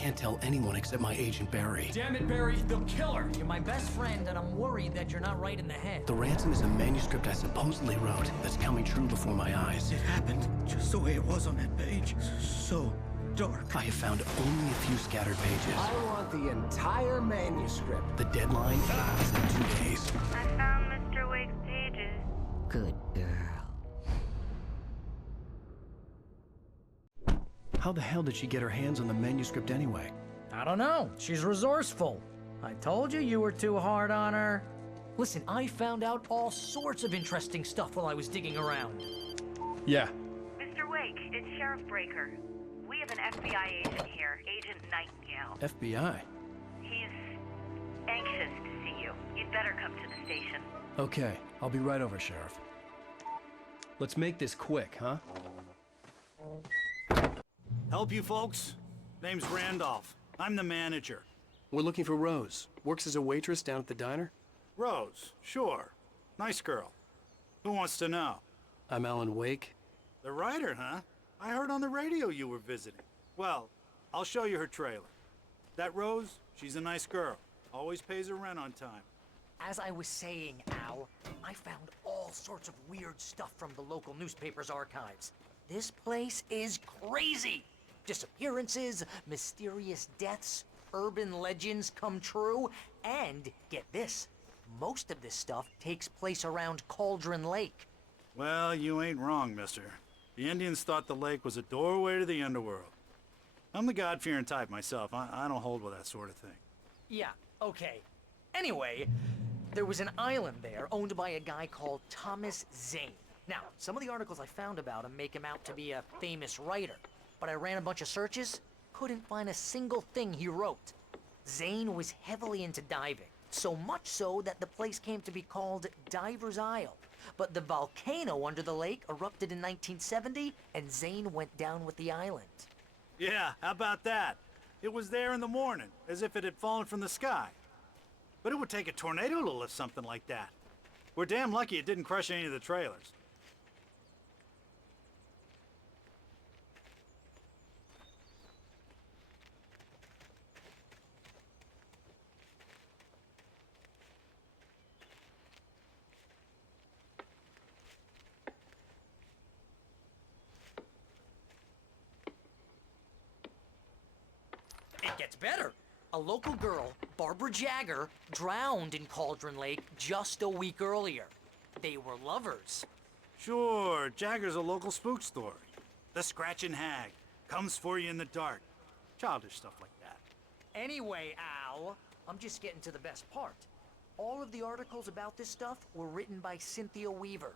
can't tell anyone except my agent Barry. Damn it, Barry, they'll kill her! You're my best friend, and I'm worried that you're not right in the head. The ransom is a manuscript I supposedly wrote that's coming true before my eyes. It happened just the way it was on that page. So dark. I have found only a few scattered pages. I want the entire manuscript. The deadline is in 2 days. I found Mr. Wake's pages. Good girl. How the hell did she get her hands on the manuscript anyway? I don't know. She's resourceful. I told you were too hard on her. Listen, I found out all sorts of interesting stuff while I was digging around. Yeah. Mr. Wake, it's Sheriff Breaker. We have an FBI agent here, Agent Nightingale. FBI? He's anxious to see you. You'd better come to the station. Okay, I'll be right over, Sheriff. Let's make this quick, huh? Help you folks? Name's Randolph. I'm the manager. We're looking for Rose. Works as a waitress down at the diner. Rose, sure. Nice girl. Who wants to know? I'm Alan Wake. The writer, huh? I heard on the radio you were visiting. Well, I'll show you her trailer. That Rose, she's a nice girl. Always pays her rent on time. As I was saying, Al, I found all sorts of weird stuff from the local newspaper's archives. This place is crazy! Disappearances, mysterious deaths, urban legends come true, and get this, most of this stuff takes place around Cauldron Lake. Well, you ain't wrong, mister. The Indians thought the lake was a doorway to the underworld. I'm the God-fearing type myself. I don't hold with that sort of thing. Yeah, okay. Anyway, there was an island there owned by a guy called Thomas Zane. Now, some of the articles I found about him make him out to be a famous writer, but I ran a bunch of searches, couldn't find a single thing he wrote. Zane was heavily into diving, so much so that the place came to be called Diver's Isle. But the volcano under the lake erupted in 1970, and Zane went down with the island. Yeah, how about that? It was there in the morning, as if it had fallen from the sky. But it would take a tornado to lift something like that. We're damn lucky it didn't crush any of the trailers. It gets better. A local girl, Barbara Jagger, drowned in Cauldron Lake just a week earlier. They were lovers. Sure, Jagger's a local spook story. The Scratching Hag comes for you in the dark. Childish stuff like that. Anyway, Al, I'm just getting to the best part. All of the articles about this stuff were written by Cynthia Weaver.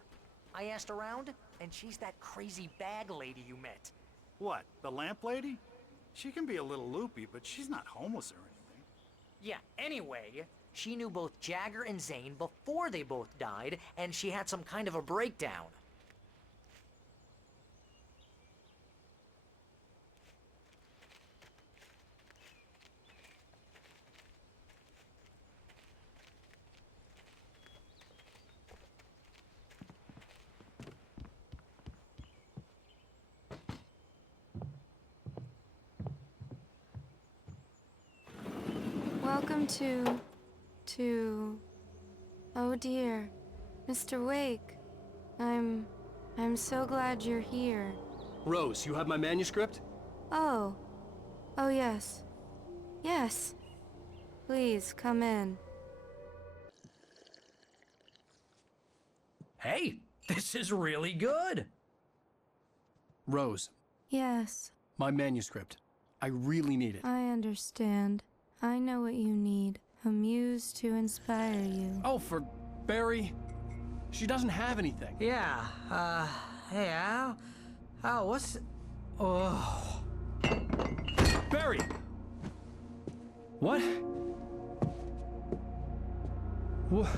I asked around, and she's that crazy bag lady you met. What, the lamp lady? She can be a little loopy, but she's not homeless or anything. Yeah, anyway, she knew both Jagger and Zane before they both died, and she had some kind of a breakdown. Welcome to... Oh dear, Mr. Wake. I'm so glad you're here. Rose, you have my manuscript? Oh. Oh yes. Yes. Please, come in. Hey, this is really good. Rose, Yes, my manuscript. I really need it. I understand. I know what you need. A muse to inspire you. Oh, for Barry? She doesn't have anything. Yeah, hey, Al? Al, what's... Oh... Barry! What? What?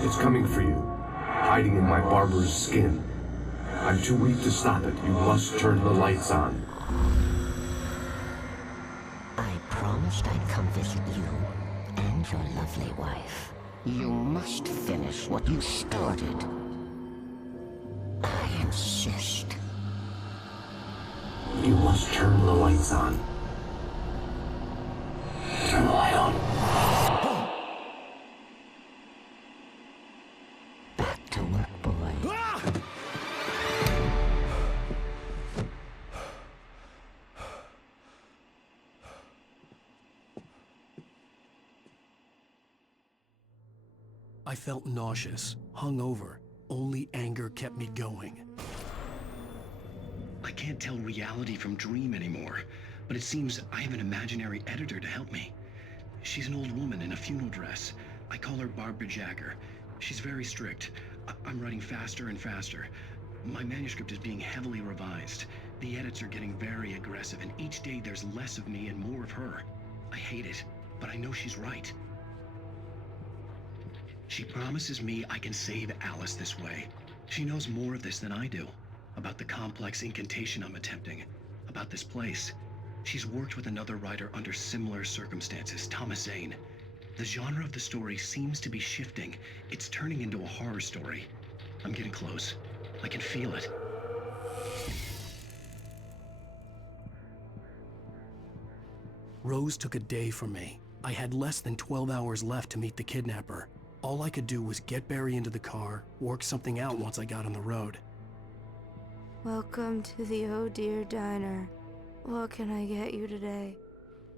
It's coming for you, hiding in my barber's skin. I'm too weak to stop it. You must turn the lights on. promised I'd come visit you and your lovely wife. You must finish what you started. I insist. You must turn the lights on. Turn the light on. Back to work, boy. I felt nauseous, hungover. Only anger kept me going. I can't tell reality from dream anymore, but it seems I have an imaginary editor to help me. She's an old woman in a funeral dress. I call her Barbara Jagger. She's very strict. I'm writing faster and faster. My manuscript is being heavily revised. The edits are getting very aggressive, and each day there's less of me and more of her. I hate it, but I know she's right. She promises me I can save Alice this way. She knows more of this than I do. About the complex incantation I'm attempting. About this place. She's worked with another writer under similar circumstances, Thomas Zane. The genre of the story seems to be shifting. It's turning into a horror story. I'm getting close. I can feel it. Rose took a day from me. I had less than 12 hours left to meet the kidnapper. All I could do was get Barry into the car, work something out once I got on the road. Welcome to the Oh Dear Diner. What can I get you today?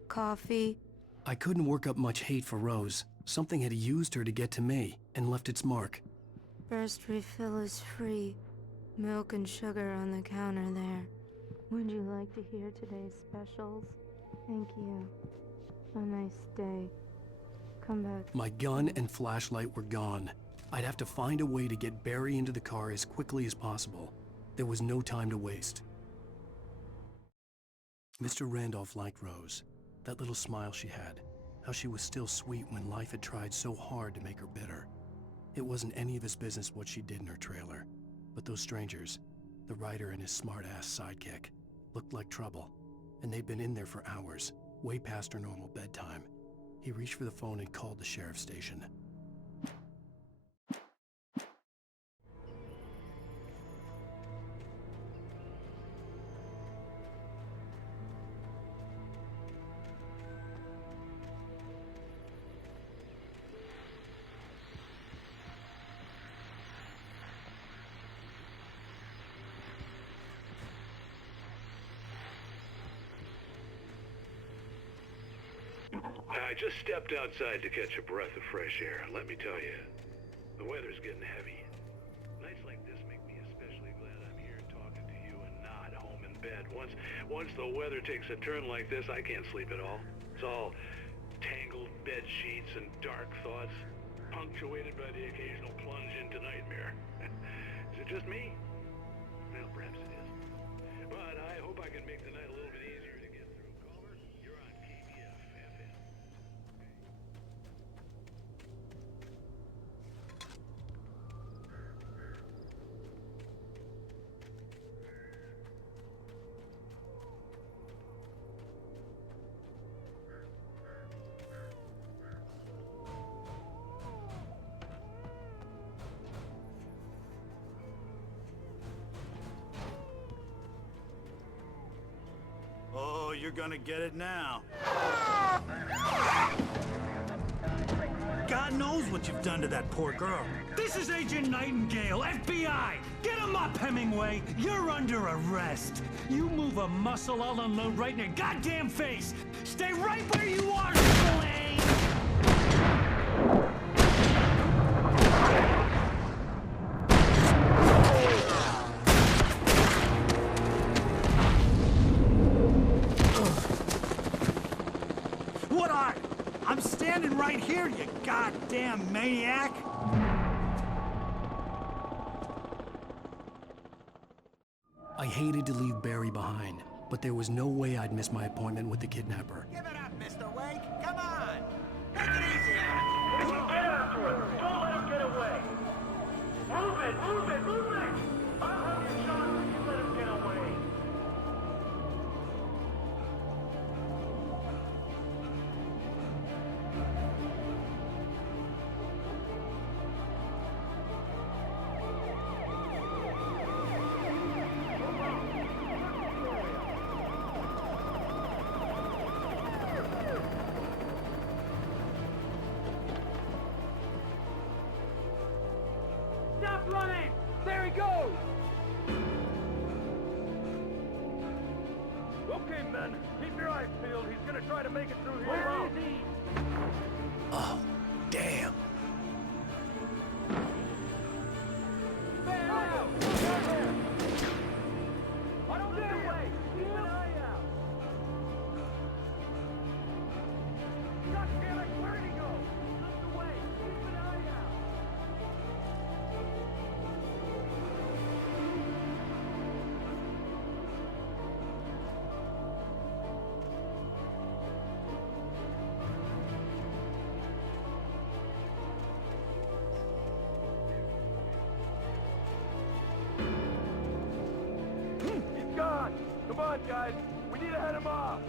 Coffee? I couldn't work up much hate for Rose. Something had used her to get to me, and left its mark. First refill is free. Milk and sugar on the counter there. Would you like to hear today's specials? Thank you. A nice day. Come back. My gun and flashlight were gone. I'd have to find a way to get Barry into the car as quickly as possible. There was no time to waste. Mr. Randolph liked Rose. That little smile she had. How she was still sweet when life had tried so hard to make her bitter. It wasn't any of his business what she did in her trailer. But those strangers, the writer and his smart-ass sidekick, looked like trouble. And they'd been in there for hours, way past her normal bedtime. He reached for the phone and called the sheriff's station. I just stepped outside to catch a breath of fresh air. Let me tell you, the weather's getting heavy. Nights like this make me especially glad I'm here talking to you and not home in bed. Once the weather takes a turn like this, I can't sleep at all. It's all tangled bed sheets and dark thoughts, punctuated by the occasional plunge into nightmare. Is it just me? Well, perhaps it is. But I hope I can make the night a little bit easier to get through. Caller, you're on KBF FM. Oh, you're gonna get it now. God knows what you've done to that poor girl. This is Agent Nightingale, FBI! Get him up, Hemingway! You're under arrest! You move a muscle, I'll unload right in your goddamn face! Stay right where you are, Spillane! What are? I'm standing right here, you goddamn maniac! I hated to leave Barry behind, but there was no way I'd miss my appointment with the kidnapper. Give it up, Mr. Wake. Come on. Take it easy on him. Get after him. Don't let him get away. Move it, move it, move it! I'll have you shot if you let him get away. Okay, men, keep your eyes peeled. He's gonna try to make it through here. Where is he? Oh, damn. I don't see him. Keep an eye out. God damn it, where did he go? He slipped away. Keep an eye out. He's gone. Come on, guys. We need to head him off.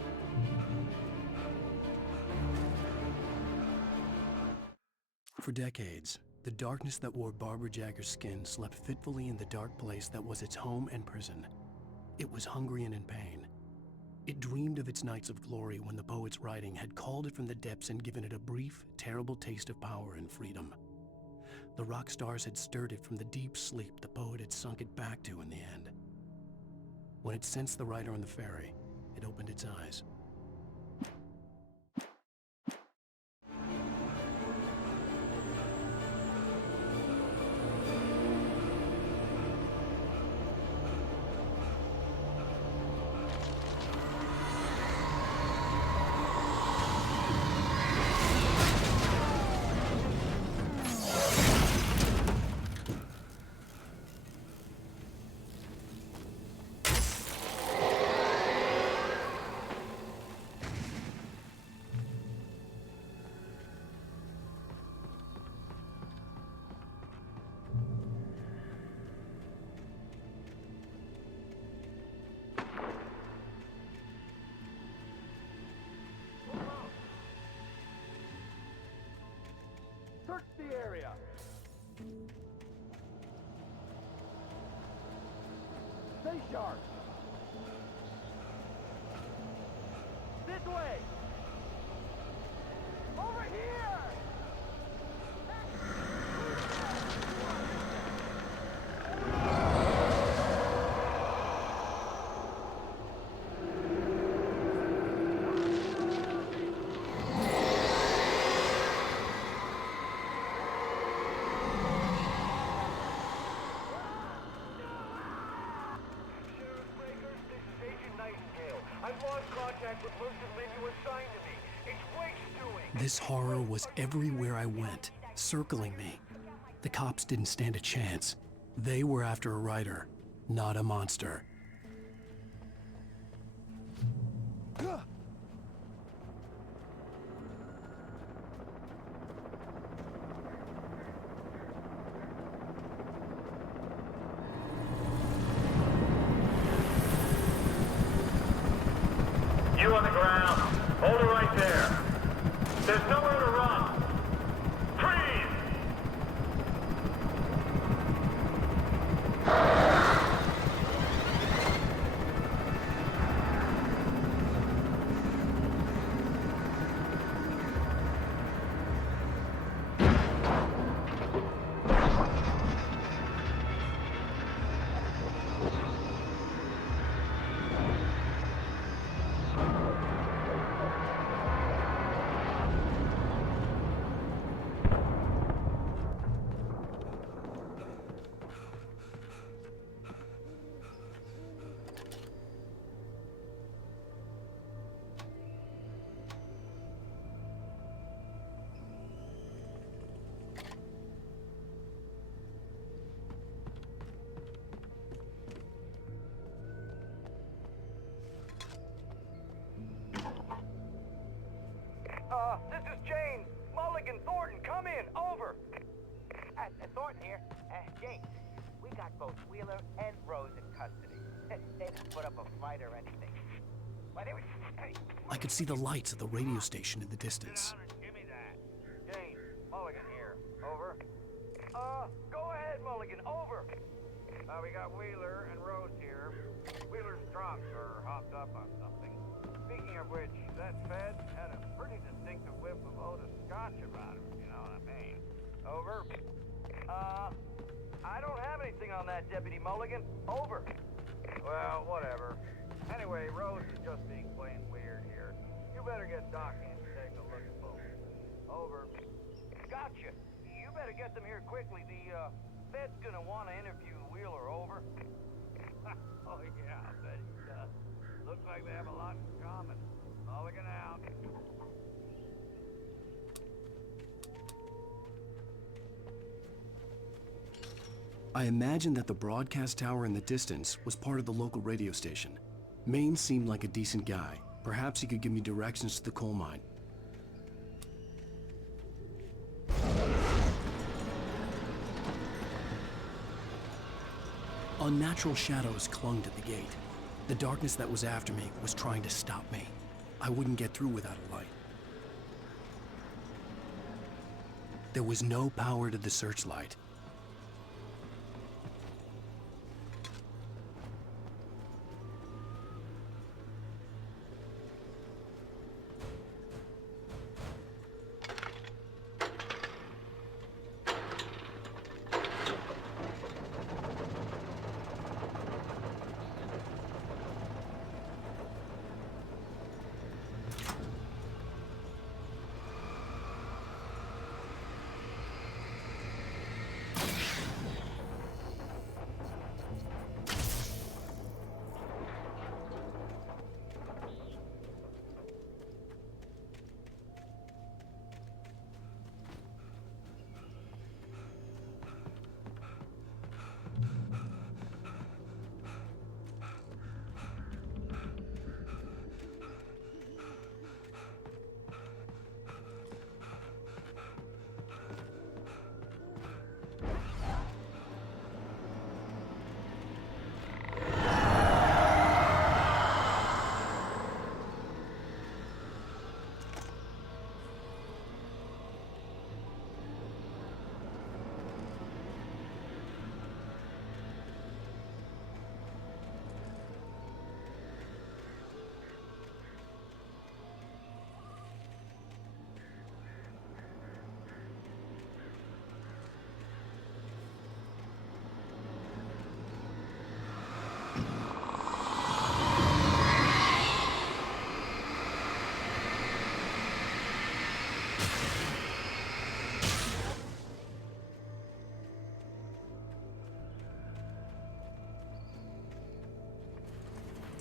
For decades, the darkness that wore Barbara Jagger's skin slept fitfully in the dark place that was its home and prison. It was hungry and in pain. It dreamed of its nights of glory when the poet's writing had called it from the depths and given it a brief, terrible taste of power and freedom. The rock stars had stirred it from the deep sleep the poet had sunk it back to in the end. When it sensed the writer on the ferry, it opened its eyes. Search the area. Stay sharp. This way. Over here. This horror was everywhere I went, circling me. The cops didn't stand a chance. They were after a writer, not a monster. You on the ground. Hold it right there. There's nowhere to run. Freeze! This is James. Mulligan, Thornton, come in. Over. Thornton here. James, we got both Wheeler and Rose in custody. They didn't put up a fight or anything. But they were... Hey. I could see the lights of the radio station in the distance. Give me that. James, Mulligan here. Over. Go ahead, Mulligan. Over. We got Wheeler and Rose here. Wheeler's drunk or hopped up on something. Speaking of which, that Fed had a pretty distinctive whiff of Otis Scotch about him, you know what I mean? Over. I don't have anything on that, Deputy Mulligan. Over. Well, whatever. Anyway, Rose is just being plain weird here. You better get Doc in to take a look at both. Over. Gotcha. You better get them here quickly. The Fed's gonna want to interview Wheeler. Over. Oh yeah, I bet he does. Looks like they have a lot in common. Mulligan out. I imagined that the broadcast tower in the distance was part of the local radio station. Maine seemed like a decent guy. Perhaps he could give me directions to the coal mine. Unnatural shadows clung to the gate. The darkness that was after me was trying to stop me. I wouldn't get through without a light. There was no power to the searchlight.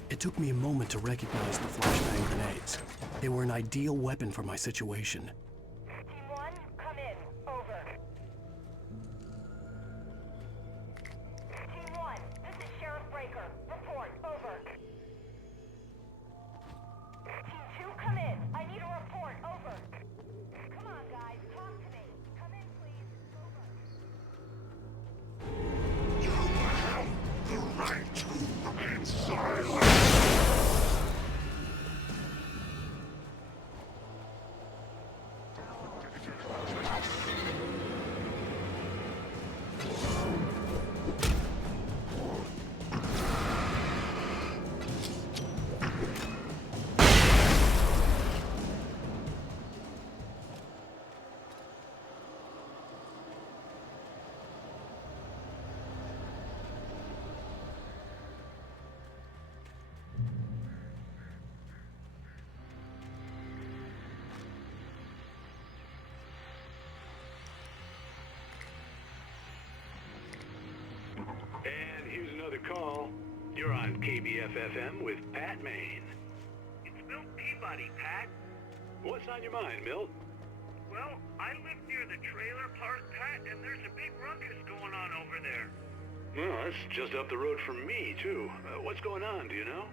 It took me a moment to recognize the flashbang grenades. They were an ideal weapon for my situation. Team 1, come in. Over. Team 1, this is Sheriff Breaker. Report. Over. Team 2, come in. I need a report. Over. Come on, guys. Talk to me. Come in, please. Over. You have the right to remain silent. And here's another call. You're on KBF-FM with Pat Maine. It's Milt Peabody, Pat. What's on your mind, Milt? Well, I live near the trailer park, Pat, and there's a big ruckus going on over there. Well, that's just up the road from me, too. What's going on, do you know?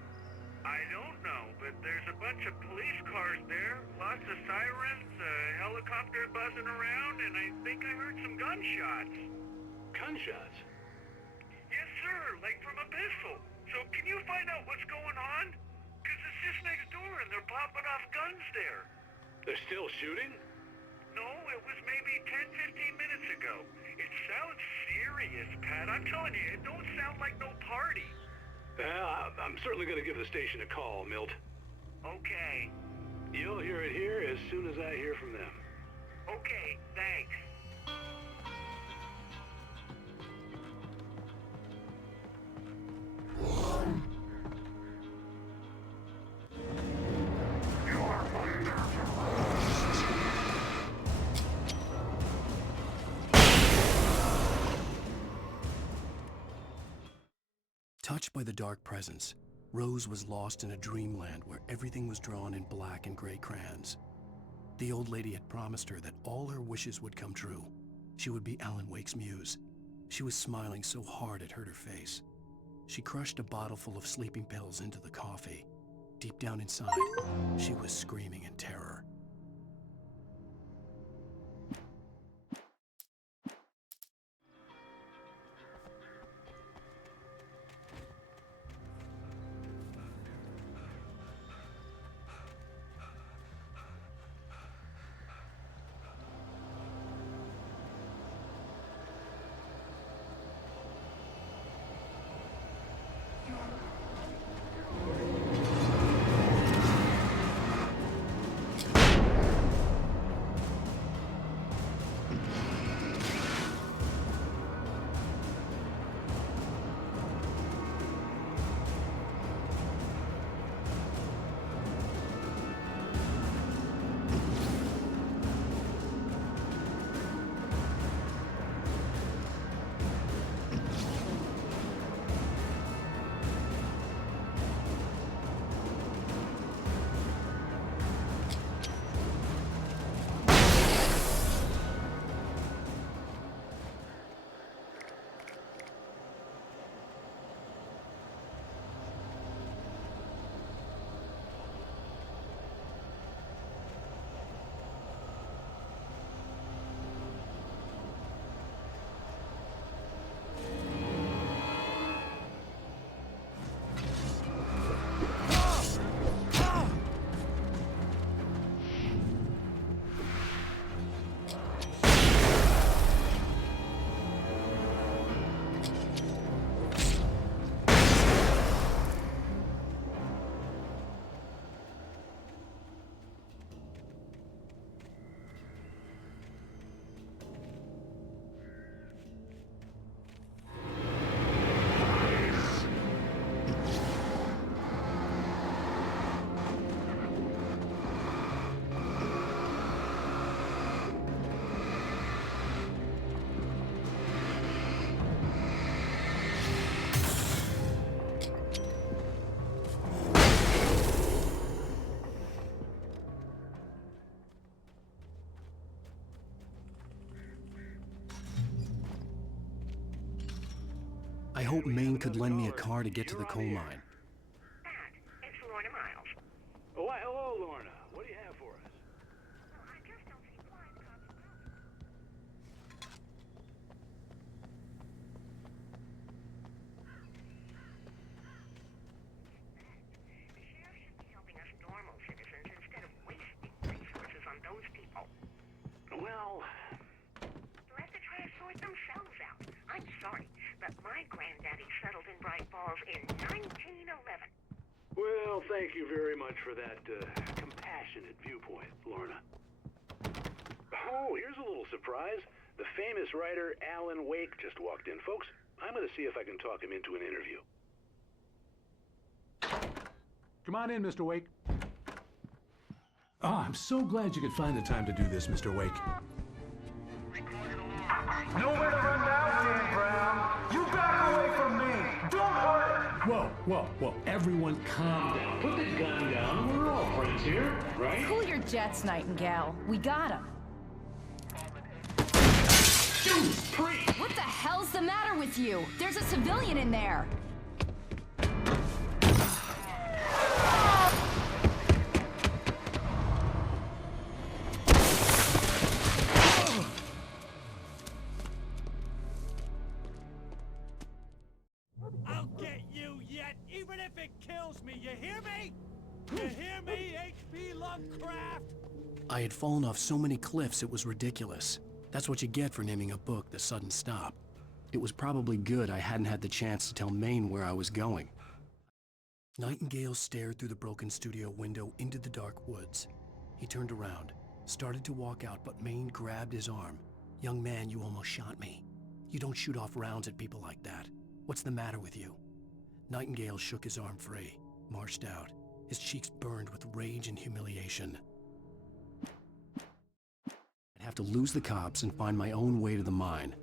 I don't know, but there's a bunch of police cars there, lots of sirens, a helicopter buzzing around, and I think I heard some gunshots. Gunshots? Yes, sir, like from a pistol. So can you find out what's going on? Because it's just next door and they're popping off guns there. They're still shooting? No, it was maybe 10, 15 minutes ago. It sounds serious, Pat. I'm telling you, it don't sound like no party. Well, I'm certainly going to give the station a call, Milt. Okay. You'll hear it here as soon as I hear from them. Okay, thanks. Touched by the dark presence, Rose was lost in a dreamland where everything was drawn in black and gray crayons. The old lady had promised her that all her wishes would come true. She would be Alan Wake's muse. She was smiling so hard it hurt her face. She crushed a bottle full of sleeping pills into the coffee. Deep down inside, she was screaming in terror. I hope Maine could lend me a car to get to the coal mine. It's Lorna Miles. Oh, why, hello, Lorna. What do you have for us? Well, I just don't see why the cops are The sheriff should be helping us normal citizens instead of wasting resources on those people. Well, Let the try to sort themselves out. I'm sorry, but my granddaddy settled in Bright Falls in 1911. well, thank you very much for that compassionate viewpoint, Lorna. Oh, here's a little surprise. The famous writer Alan Wake just walked in. Folks, I'm going to see if I can talk him into an interview. Come on in, Mr. Wake. Oh, I'm so glad you could find the time to do this, Mr. Wake. Nowhere to run now, Dan Brown. You back away from me. Don't hurt. Whoa. Everyone calm down. Put the gun down. We're all friends here, right? Cool your jets, Nightingale. We got him. Judas Priest! What the hell's the matter with you? There's a civilian in there. I'll get you yet, even if it kills me. You hear me? You hear me, H.P. Lovecraft? I had fallen off so many cliffs it was ridiculous. That's what you get for naming a book The Sudden Stop. It was probably good I hadn't had the chance to tell Maine where I was going. Nightingale stared through the broken studio window into the dark woods. He turned around, started to walk out, but Maine grabbed his arm. "Young man, you almost shot me. You don't shoot off rounds at people like that. What's the matter with you?" Nightingale shook his arm free, marched out. His cheeks burned with rage and humiliation. I'd have to lose the cops and find my own way to the mine.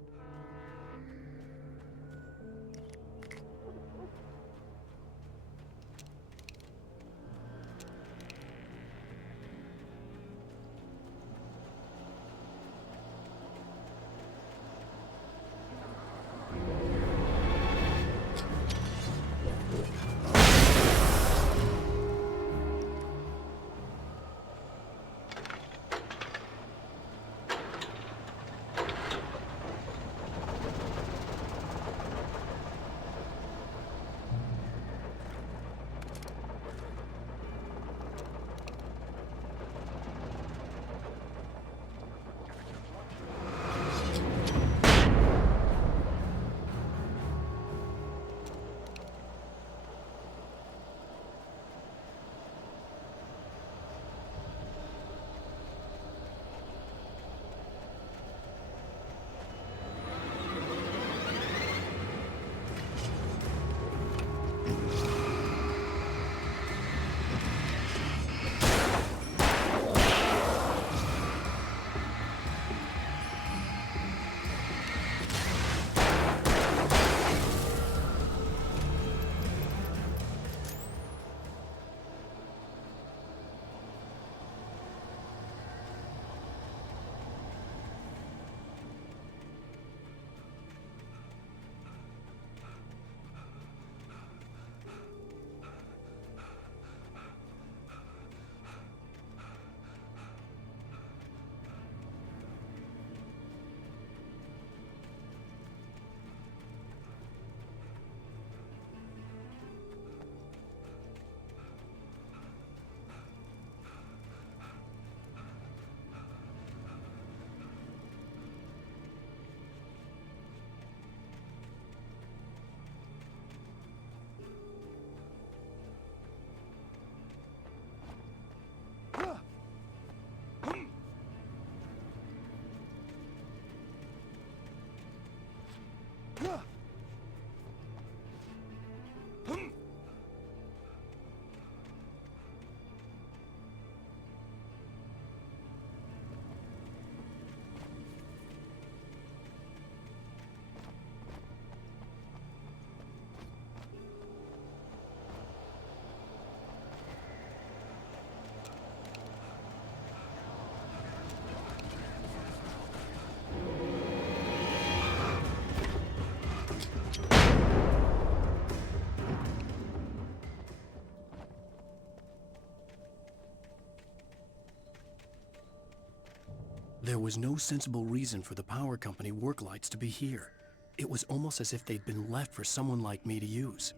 There was no sensible reason for the power company work lights to be here. It was almost as if they'd been left for someone like me to use.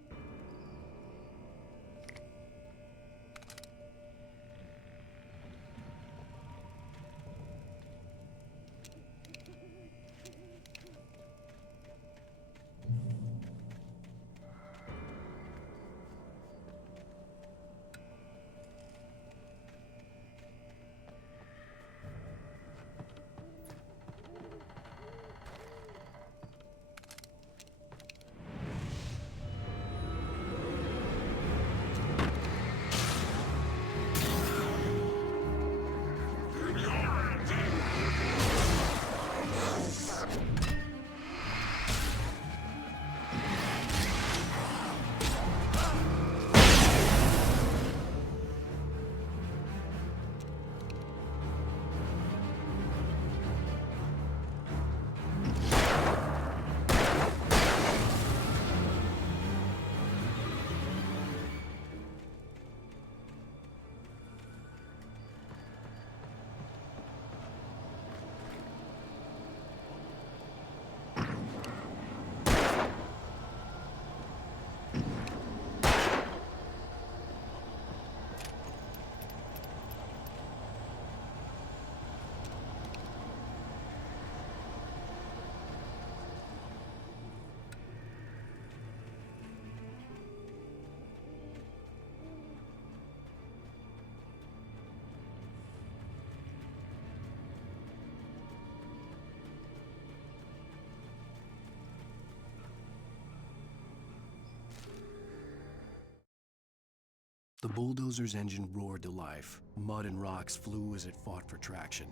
The bulldozer's engine roared to life. Mud and rocks flew as it fought for traction.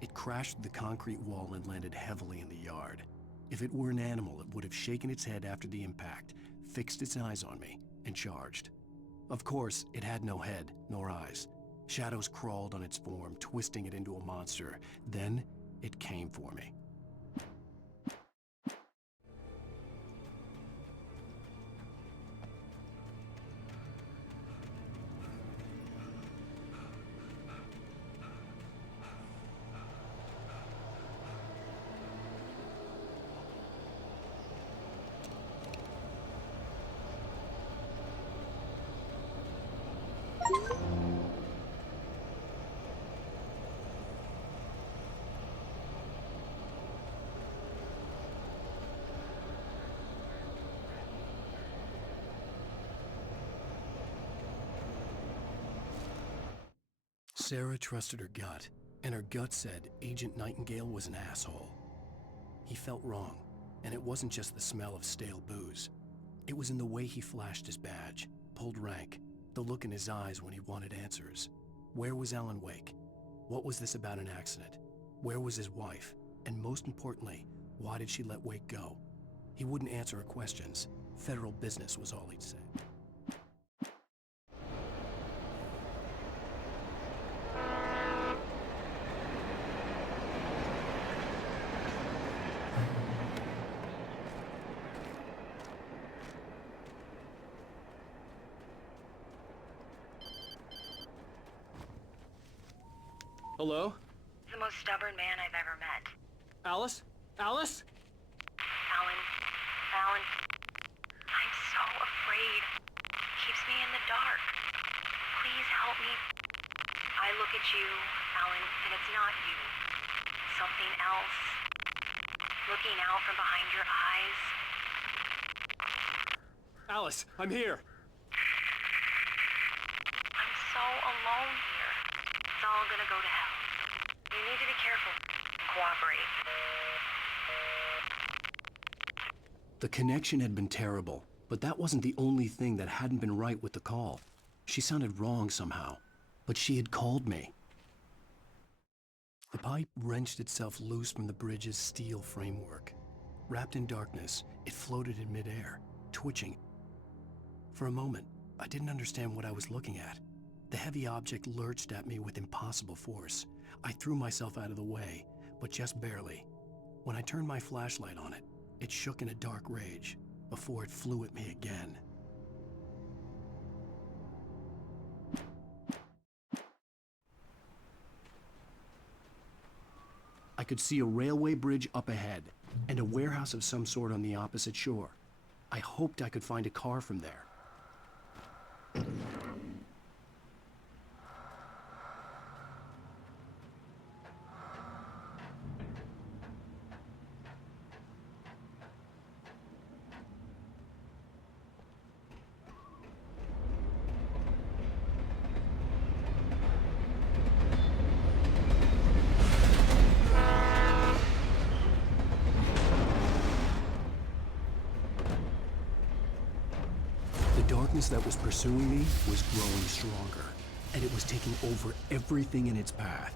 It crashed through the concrete wall and landed heavily in the yard. If it were an animal, it would have shaken its head after the impact, fixed its eyes on me, and charged. Of course, it had no head, nor eyes. Shadows crawled on its form, twisting it into a monster. Then, it came for me. Sarah trusted her gut, and her gut said Agent Nightingale was an asshole. He felt wrong, and it wasn't just the smell of stale booze. It was in the way he flashed his badge, pulled rank, the look in his eyes when he wanted answers. Where was Alan Wake? What was this about an accident? Where was his wife? And most importantly, why did she let Wake go? He wouldn't answer her questions. Federal business was all he'd say. Hello? The most stubborn man I've ever met. Alice? Alice? Alan. I'm so afraid. Keeps me in the dark. Please help me. I look at you, Alan, and it's not you. Something else. Looking out from behind your eyes. Alice, I'm here. I'm so alone here. It's all gonna go to hell. You need to be careful. Cooperate. The connection had been terrible, but that wasn't the only thing that hadn't been right with the call. She sounded wrong somehow, but she had called me. The pipe wrenched itself loose from the bridge's steel framework. Wrapped in darkness, it floated in midair, twitching. For a moment, I didn't understand what I was looking at. The heavy object lurched at me with impossible force. I threw myself out of the way, but just barely. When I turned my flashlight on it, it shook in a dark rage before it flew at me again. I could see a railway bridge up ahead, and a warehouse of some sort on the opposite shore. I hoped I could find a car from there. The darkness that was pursuing me was growing stronger, and it was taking over everything in its path.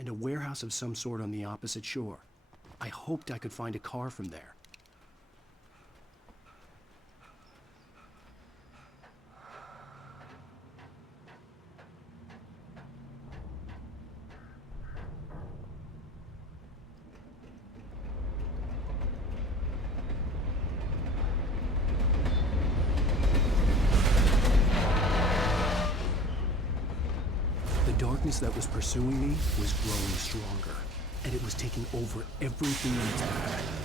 And a warehouse of some sort on the opposite shore. I hoped I could find a car from there. The darkness that was pursuing me was growing stronger, and it was taking over everything in its path.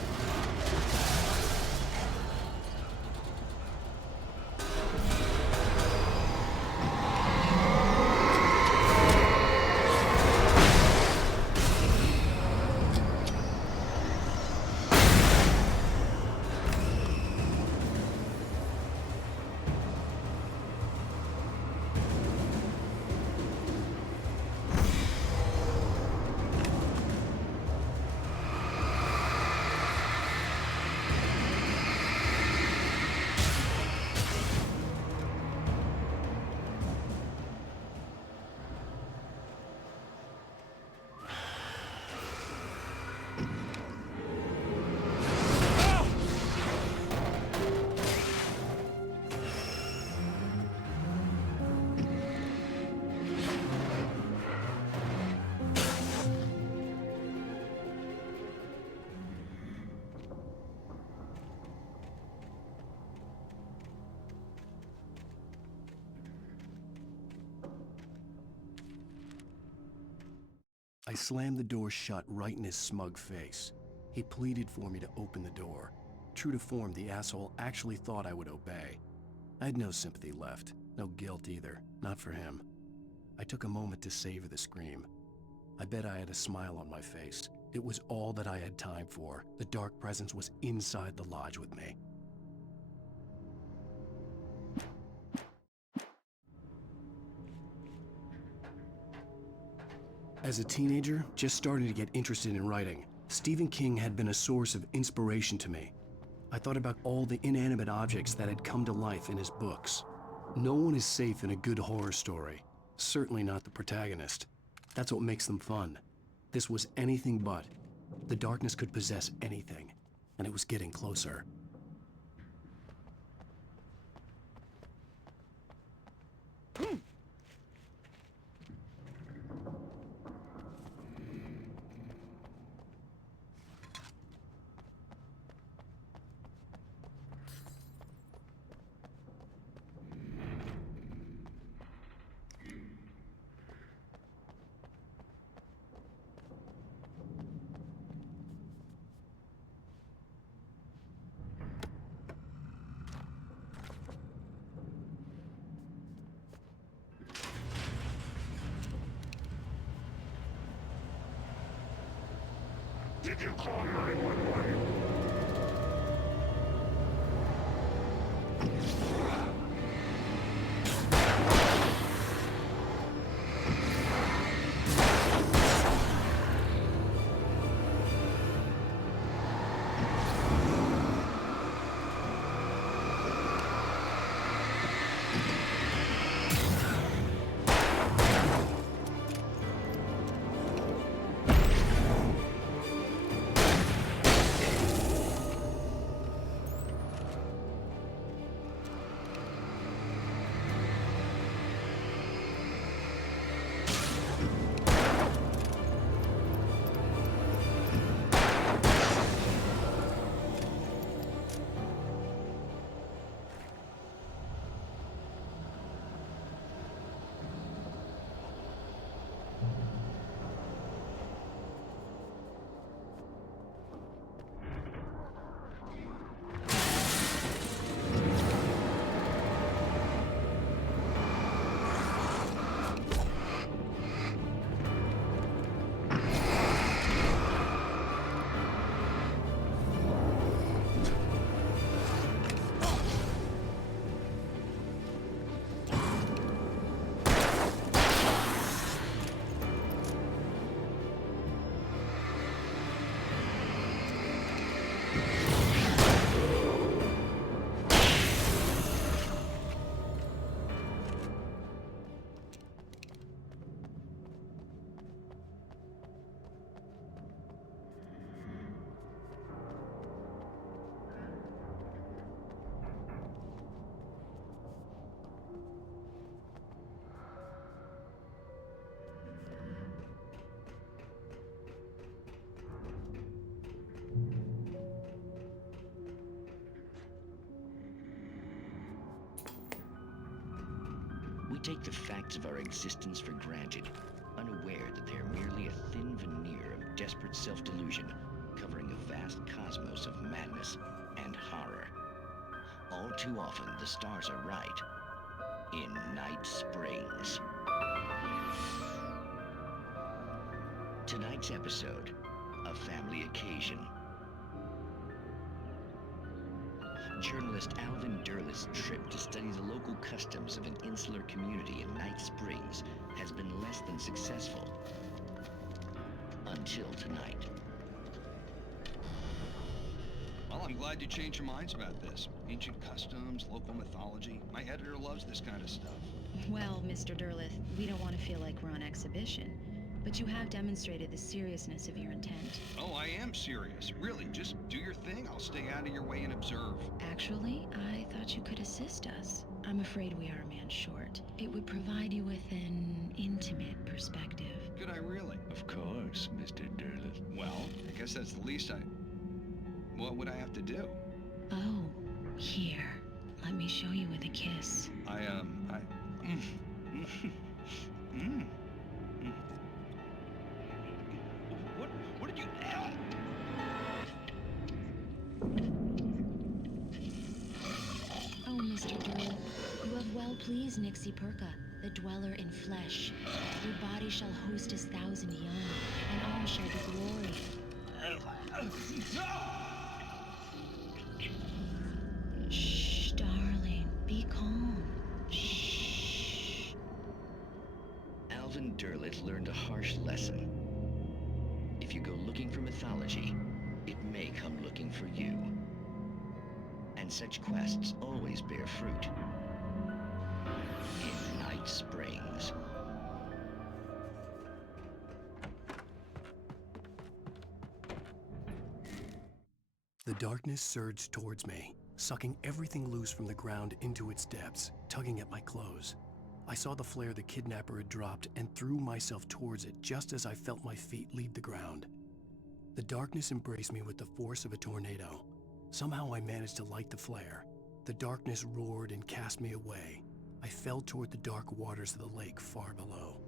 I slammed the door shut right in his smug face. He pleaded for me to open the door. True to form, the asshole actually thought I would obey. I had no sympathy left, no guilt either, not for him. I took a moment to savor the scream. I bet I had a smile on my face. It was all that I had time for. The dark presence was inside the lodge with me. As a teenager, just starting to get interested in writing, Stephen King had been a source of inspiration to me. I thought about all the inanimate objects that had come to life in his books. No one is safe in a good horror story. Certainly not the protagonist. That's what makes them fun. This was anything but. The darkness could possess anything, and it was getting closer. Did you call 911? We take the facts of our existence for granted, unaware that they are merely a thin veneer of desperate self-delusion, covering a vast cosmos of madness and horror. All too often, the stars are right. In Night Springs. Tonight's episode, a family occasion. Journalist Alvin Derleth's trip to study the local customs of an insular community in Night Springs has been less than successful. Until tonight. Well, I'm glad you changed your minds about this. Ancient customs, local mythology. My editor loves this kind of stuff. Well, Mr. Derleth, we don't want to feel like we're on exhibition, but you have demonstrated the seriousness of your intent. Oh, I am serious. Really, just do your thing. I'll stay out of your way and observe. Actually, I thought you could assist us. I'm afraid we are a man short. It would provide you with an intimate perspective. Could I really? Of course, Mr. Derleth. Well, I guess that's the least What would I have to do? Oh, here. Let me show you with a kiss. What did you... Oh, Mr. Derleth, you have well pleased Nixie Perka, the dweller in flesh. Your body shall host 1,000 young, and all shall be glory. Shh, darling, be calm. Shh. Alvin Derleth learned a harsh lesson. If you go looking for mythology, it may come looking for you. And such quests always bear fruit. In Night Springs. The darkness surged towards me, sucking everything loose from the ground into its depths, tugging at my clothes. I saw the flare the kidnapper had dropped and threw myself towards it just as I felt my feet leave the ground. The darkness embraced me with the force of a tornado. Somehow I managed to light the flare. The darkness roared and cast me away. I fell toward the dark waters of the lake far below.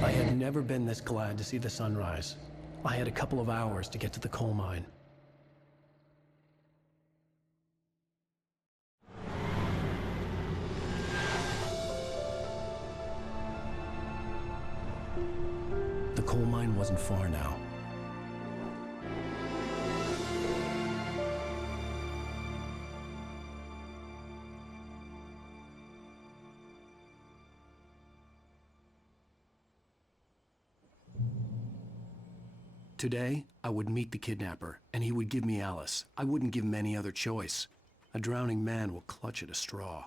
I had never been this glad to see the sunrise. I had a couple of hours to get to the coal mine. The coal mine wasn't far now. Today, I would meet the kidnapper, and he would give me Alice. I wouldn't give him any other choice. A drowning man will clutch at a straw.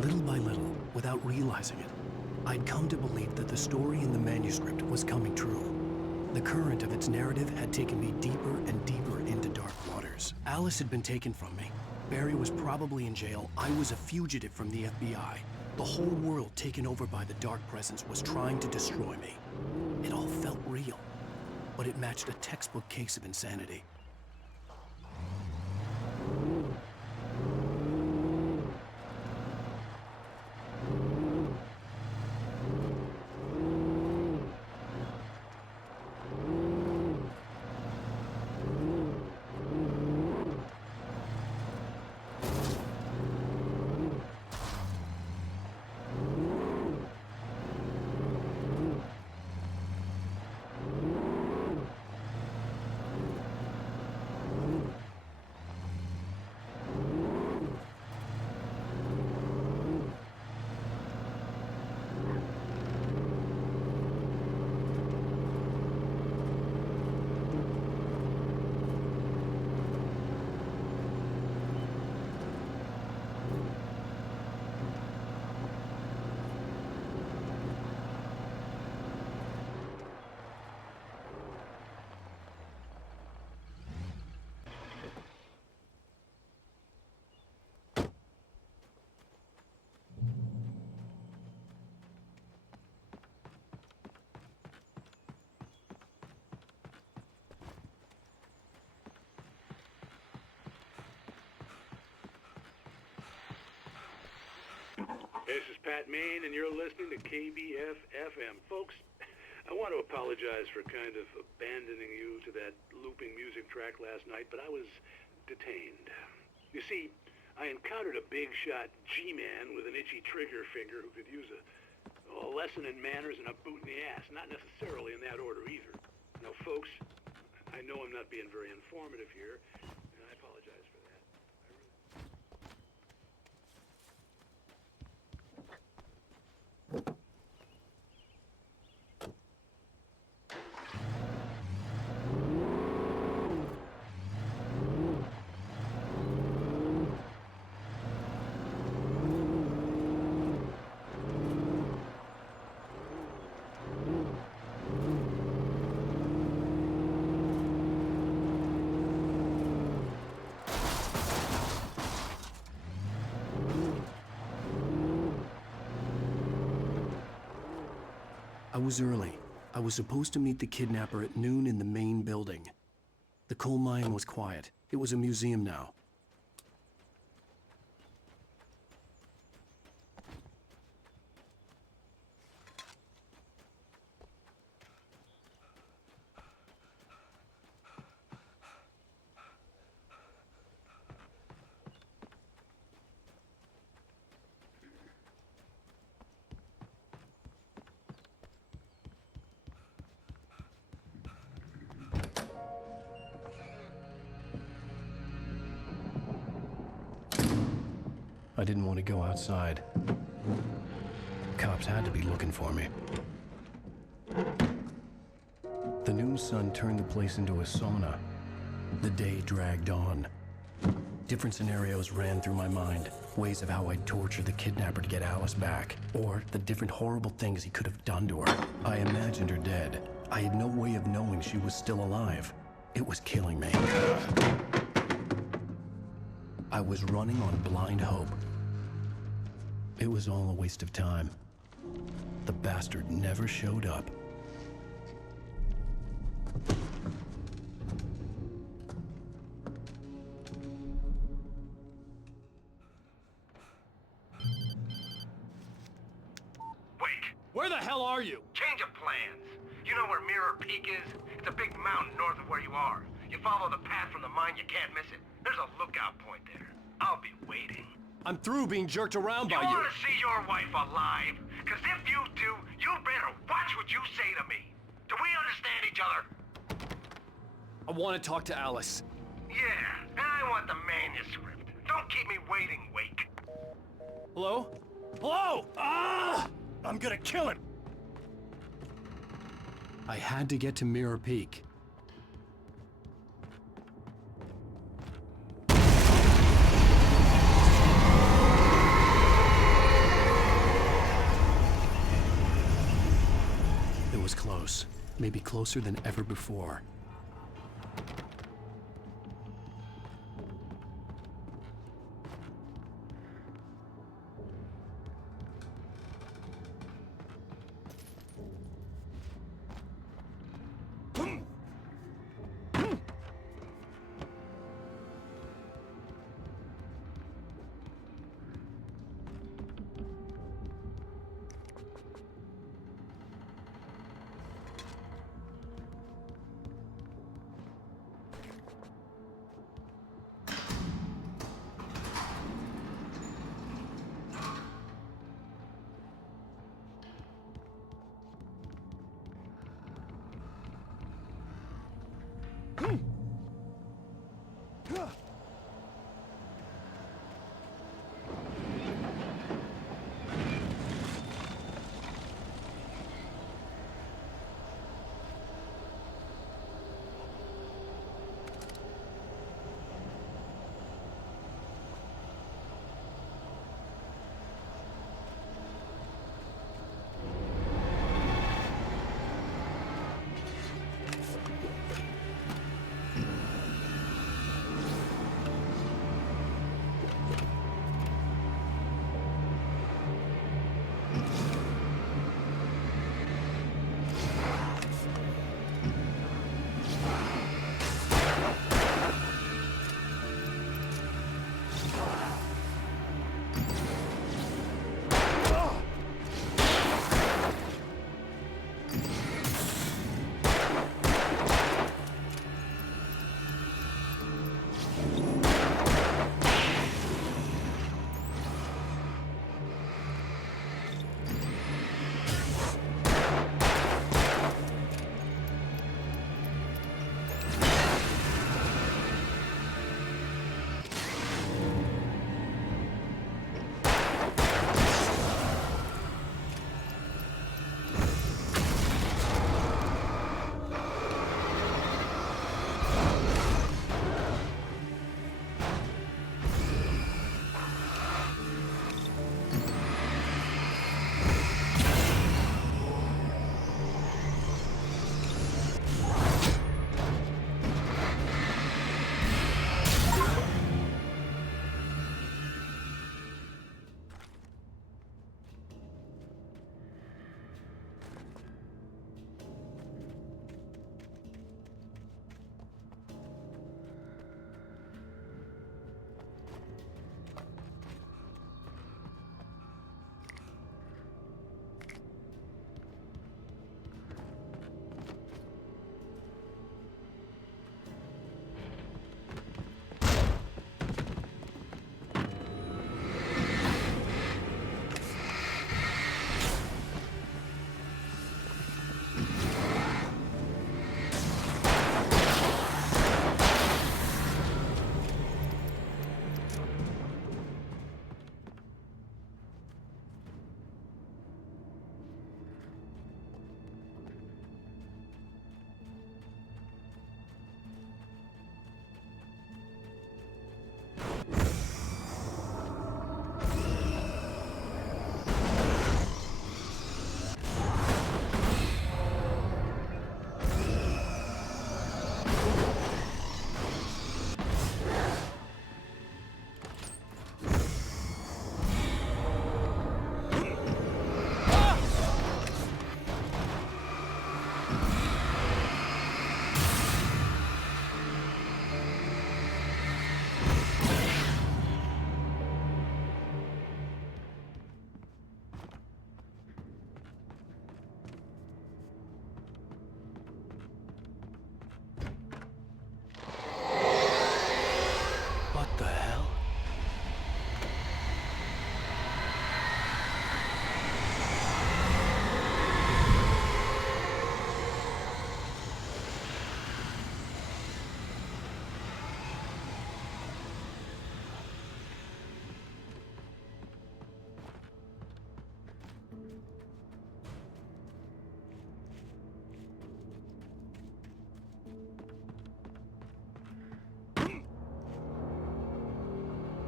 Little by little, without realizing it, I'd come to believe that the story in the manuscript was coming true. The current of its narrative had taken me deeper and deeper into dark waters. Alice had been taken from me. Barry was probably in jail. I was a fugitive from the FBI. The whole world taken over by the Dark Presence was trying to destroy me. It all felt real, but it matched a textbook case of insanity. This is Pat Main, and you're listening to KBF-FM. Folks, I want to apologize for kind of abandoning you to that looping music track last night, but I was detained. You see, I encountered a big-shot G-man with an itchy trigger finger who could use a lesson in manners and a boot in the ass. Not necessarily in that order, either. Now, folks, I know I'm not being very informative here, and I apologize for that. I was early. I was supposed to meet the kidnapper at noon in the main building. The coal mine was quiet. It was a museum now. I didn't want to go outside. Cops had to be looking for me. The noon sun turned the place into a sauna. The day dragged on. Different scenarios ran through my mind. Ways of how I'd torture the kidnapper to get Alice back. Or the different horrible things he could have done to her. I imagined her dead. I had no way of knowing she was still alive. It was killing me. I was running on blind hope. It was all a waste of time. The bastard never showed up. Where the hell are you? Change of plans. You know where Mirror Peak is? It's a big mountain north of where you are. You follow the path from the mine, you can't miss it. There's a lookout point there. I'll be waiting. I'm through being jerked around by You you. want to see your wife alive? Because if you do, you better watch what you say to me. Do we understand each other? I want to talk to Alice. Yeah, and I want the manuscript. Don't keep me waiting, Wake. Hello? Hello! Ah! I'm gonna kill him! I had to get to Mirror Peak. It was close. Maybe closer than ever before.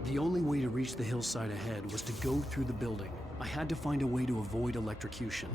The only way to reach the hillside ahead was to go through the building. I had to find a way to avoid electrocution.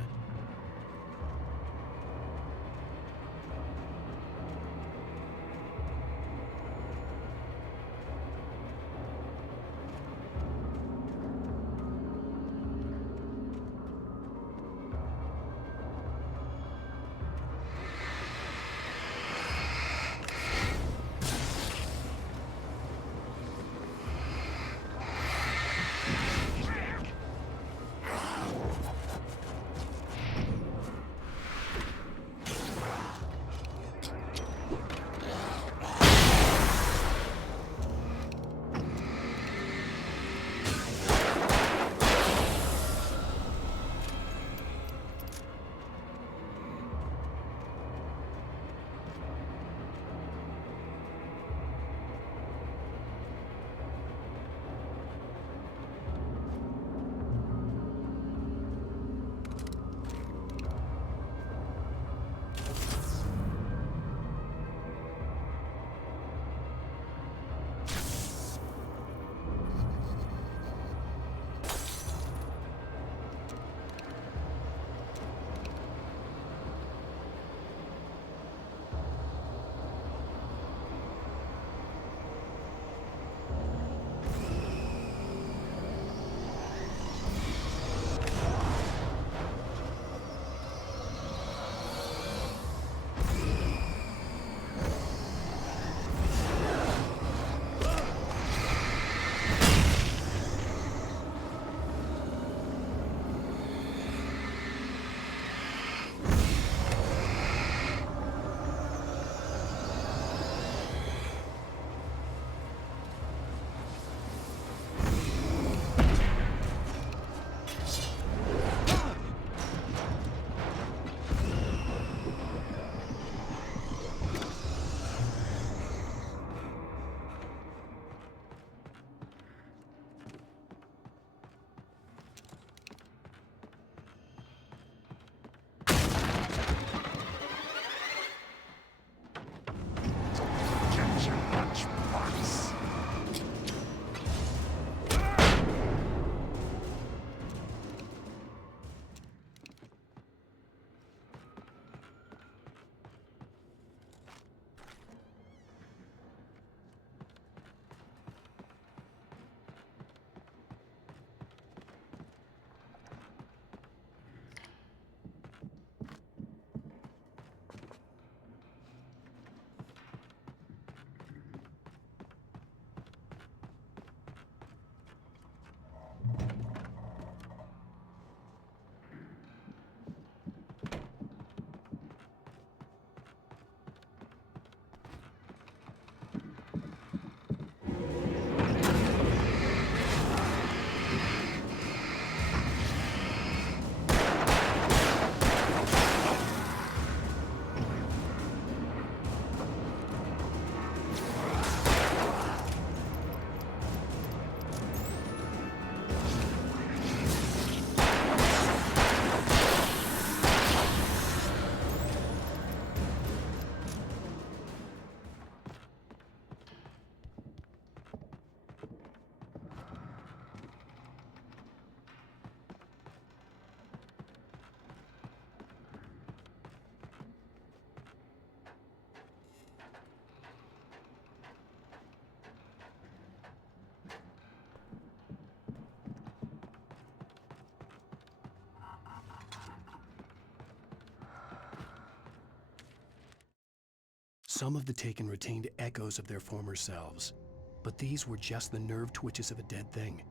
Some of the Taken retained echoes of their former selves, but these were just the nerve twitches of a dead thing.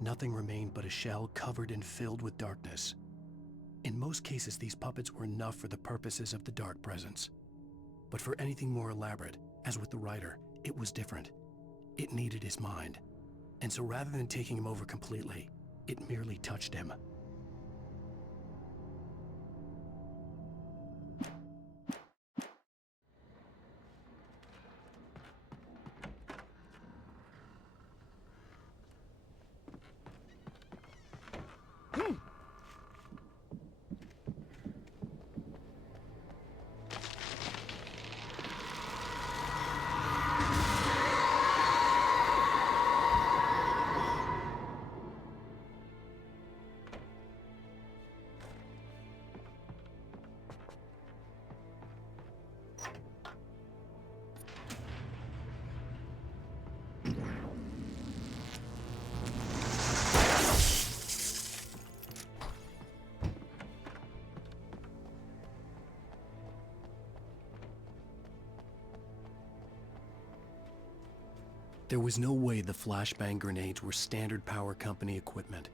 Nothing remained but a shell covered and filled with darkness. In most cases, these puppets were enough for the purposes of the Dark Presence. But for anything more elaborate, as with the writer, it was different. It needed his mind. And so rather than taking him over completely, it merely touched him. There was no way the flashbang grenades were Standard Power Company equipment.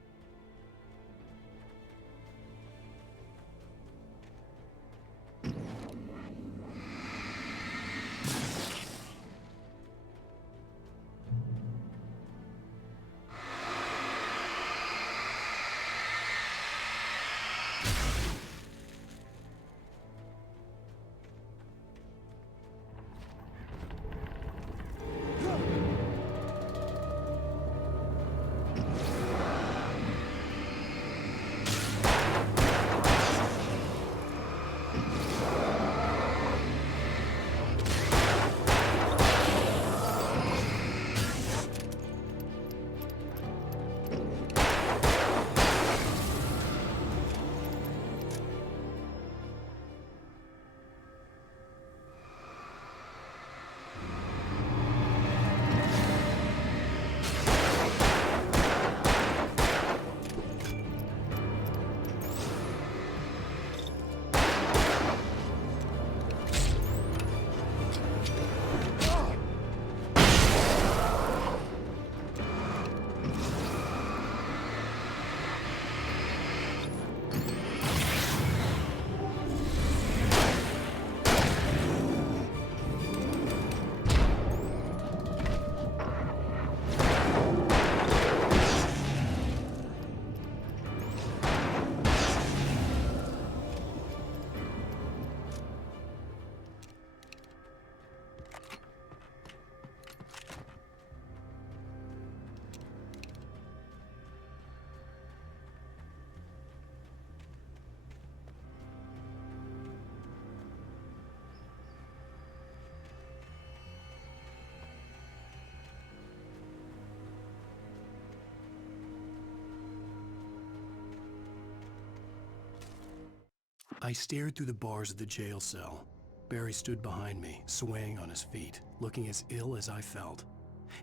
I stared through the bars of the jail cell. Barry stood behind me, swaying on his feet, looking as ill as I felt.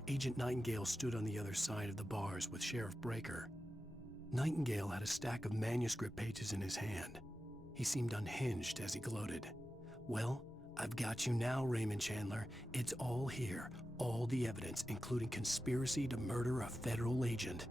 Agent Nightingale stood on the other side of the bars with Sheriff Breaker. Nightingale had a stack of manuscript pages in his hand. He seemed unhinged as he gloated. "Well, I've got you now, Raymond Chandler. It's all here. All the evidence, including conspiracy to murder a federal agent."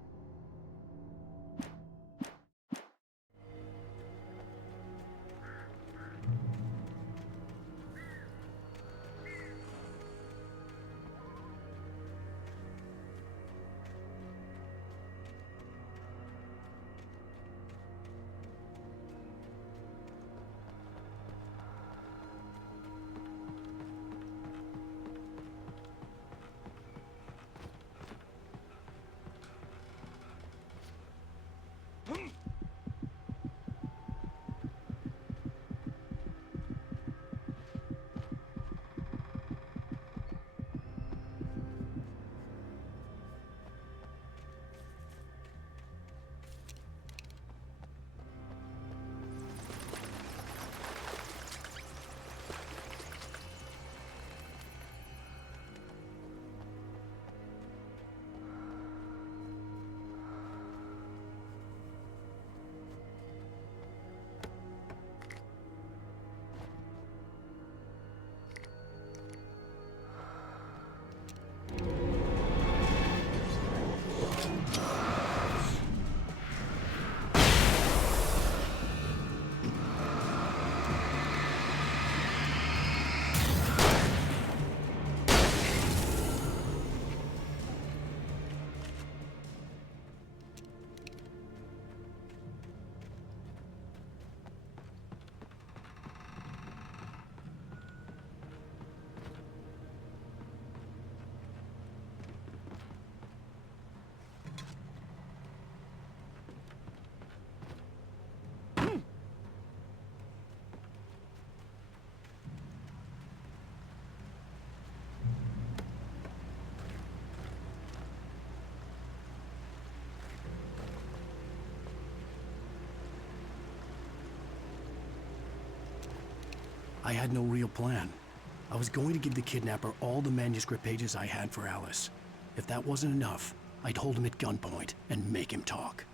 I had no real plan. I was going to give the kidnapper all the manuscript pages I had for Alice. If that wasn't enough, I'd hold him at gunpoint and make him talk.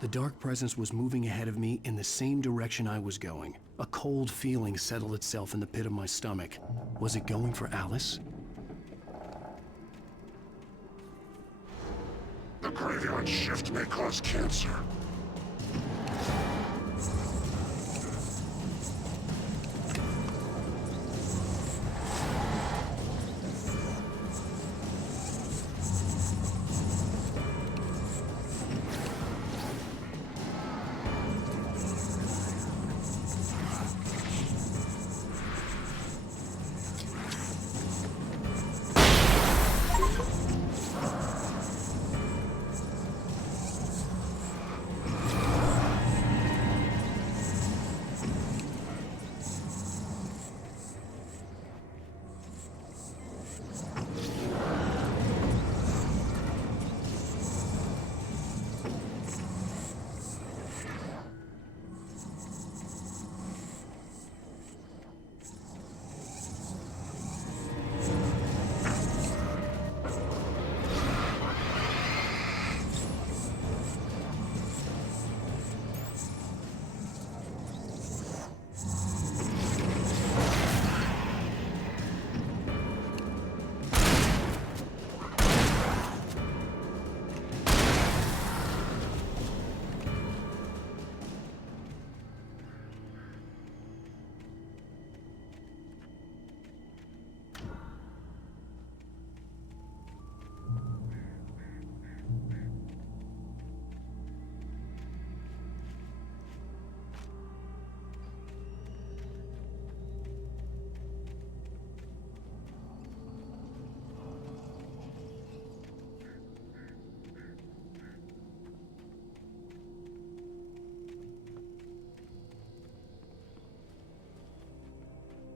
The dark presence was moving ahead of me in the same direction I was going. A cold feeling settled itself in the pit of my stomach. Was it going for Alice? The graveyard shift may cause cancer.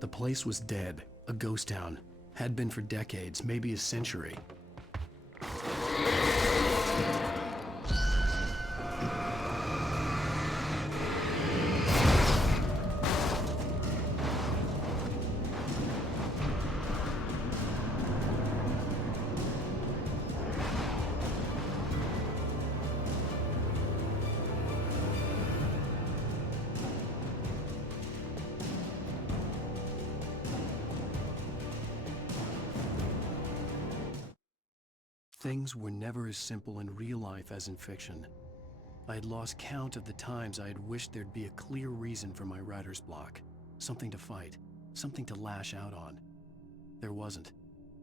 The place was dead, a ghost town. Had been for decades, maybe a century. Things were never as simple in real life as in fiction. I had lost count of the times I had wished there'd be a clear reason for my writer's block. Something to fight, something to lash out on. There wasn't.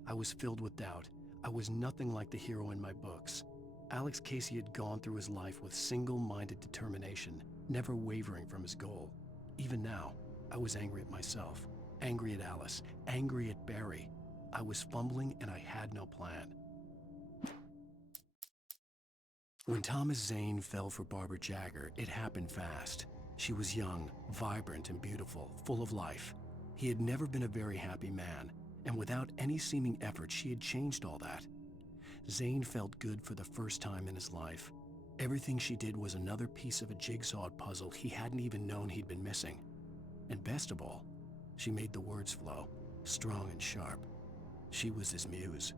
I was filled with doubt. I was nothing like the hero in my books. Alex Casey had gone through his life with single-minded determination, never wavering from his goal. Even now, I was angry at myself, angry at Alice, angry at Barry. I was fumbling and I had no plan. When Thomas Zane fell for Barbara Jagger, it happened fast. She was young, vibrant, and beautiful, full of life. He had never been a very happy man, and without any seeming effort, she had changed all that. Zane felt good for the first time in his life. Everything she did was another piece of a jigsaw puzzle he hadn't even known he'd been missing. And best of all, she made the words flow, strong and sharp. She was his muse.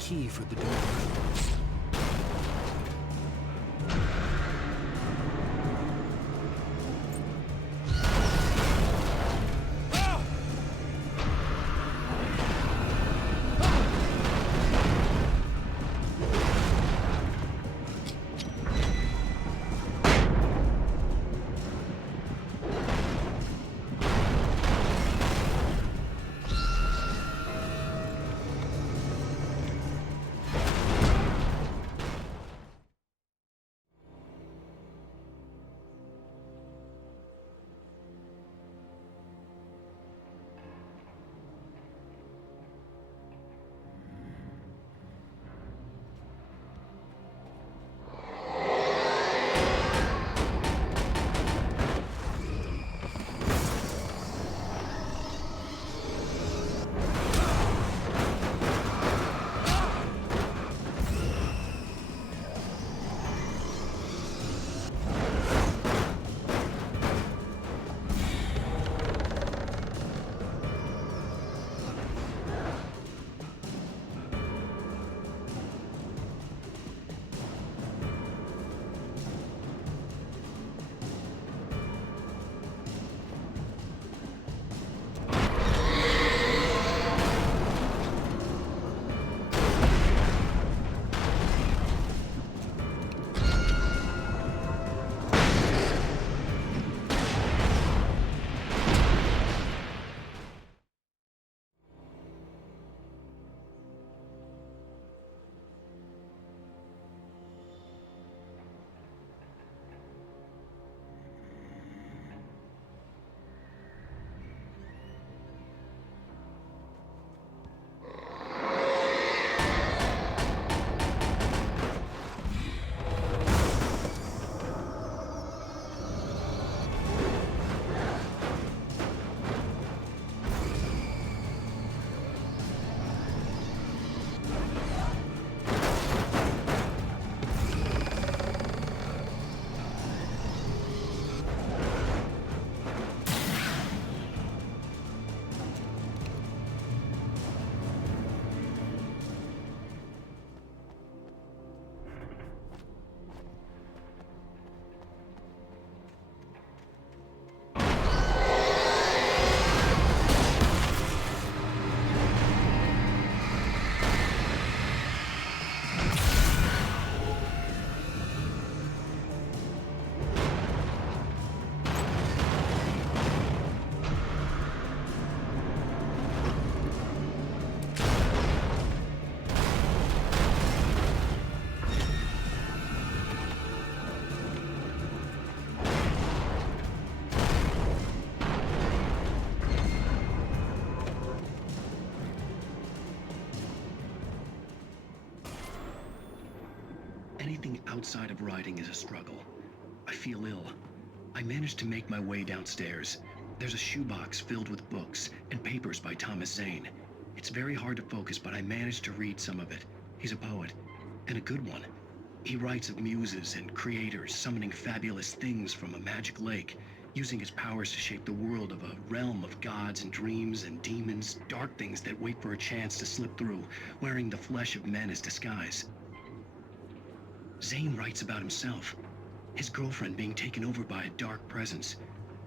key for the door. Anything outside of riding is a struggle. I feel ill. I managed to make my way downstairs. There's a shoebox filled with books and papers by Thomas Zane. It's very hard to focus, but I managed to read some of it. He's a poet, and a good one. He writes of muses and creators summoning fabulous things from a magic lake, using his powers to shape the world of a realm of gods and dreams and demons, dark things that wait for a chance to slip through, wearing the flesh of men as disguise. Zane writes about himself, his girlfriend being taken over by a dark presence,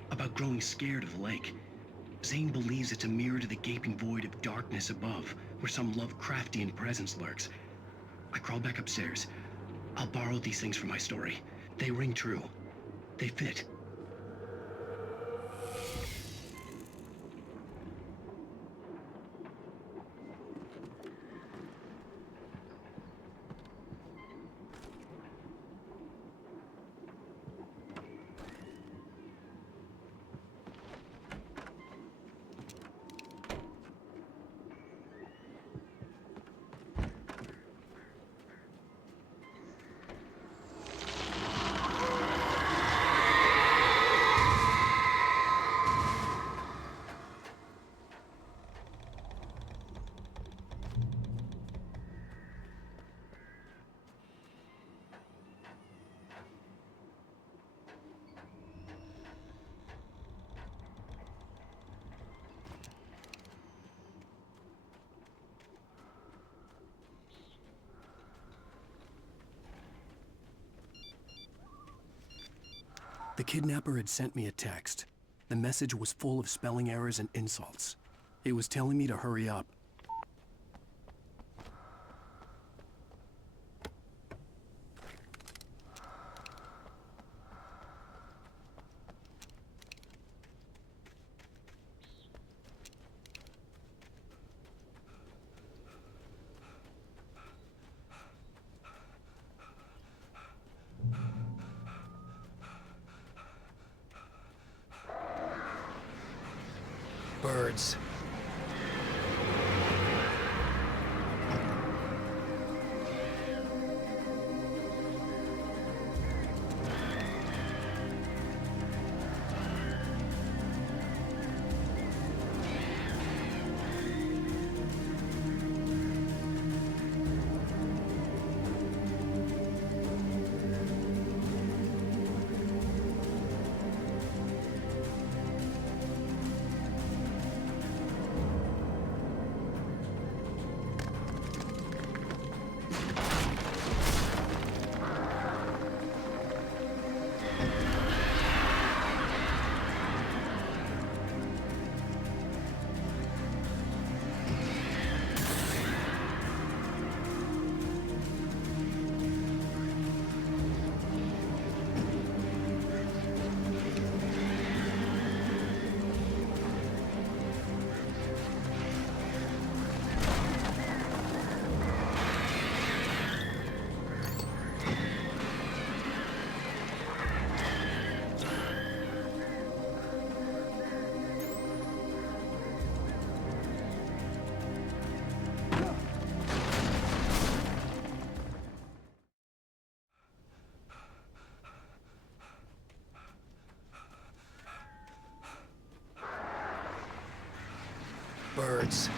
about growing scared of the lake. Zane believes it's a mirror to the gaping void of darkness above, where some Lovecraftian presence lurks. I crawl back upstairs. I'll borrow these things for my story. They ring true. They fit. The kidnapper had sent me a text. The message was full of spelling errors and insults. It was telling me to hurry up. Birds. Birds.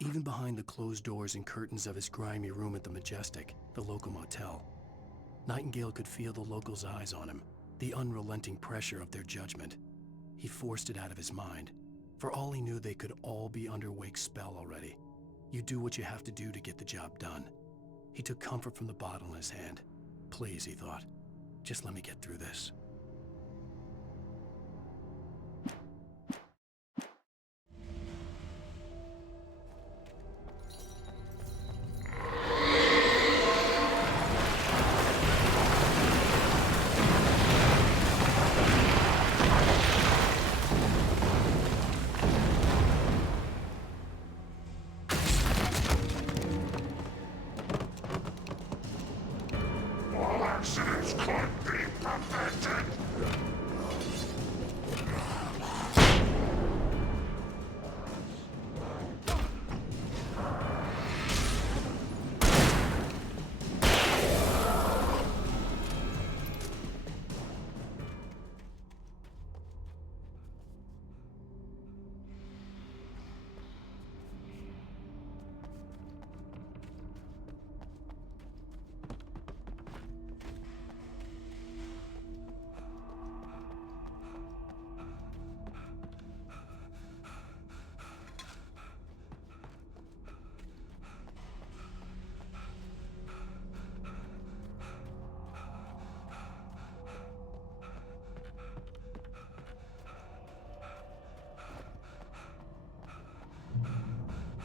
Even behind the closed doors and curtains of his grimy room at the Majestic, the local motel, Nightingale could feel the locals' eyes on him, the unrelenting pressure of their judgment. He forced it out of his mind. For all he knew, they could all be under Wake's spell already. You do what you have to do to get the job done. He took comfort from the bottle in his hand. Please, he thought, just let me get through this.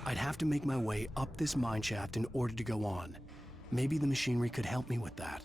I'd have to make my way up this mine shaft in order to go on. Maybe the machinery could help me with that.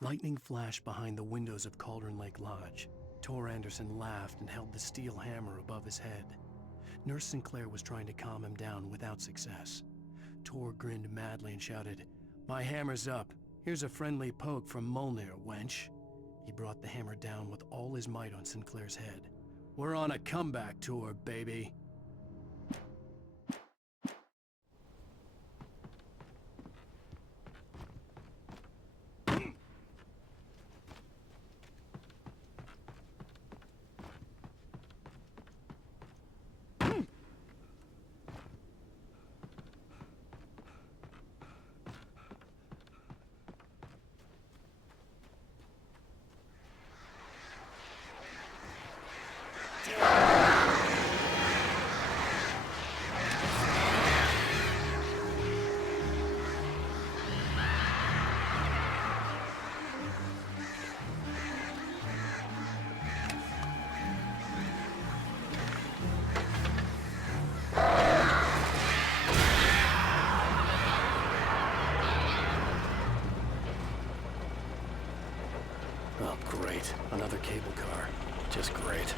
Lightning flashed behind the windows of Cauldron Lake Lodge. Tor Anderson laughed and held the steel hammer above his head. Nurse Sinclair was trying to calm him down without success. Tor grinned madly and shouted, "My hammer's up. Here's a friendly poke from Mjolnir, wench." He brought the hammer down with all his might on Sinclair's head. "We're on a comeback tour, baby." Oh, great. Another cable car. Just great.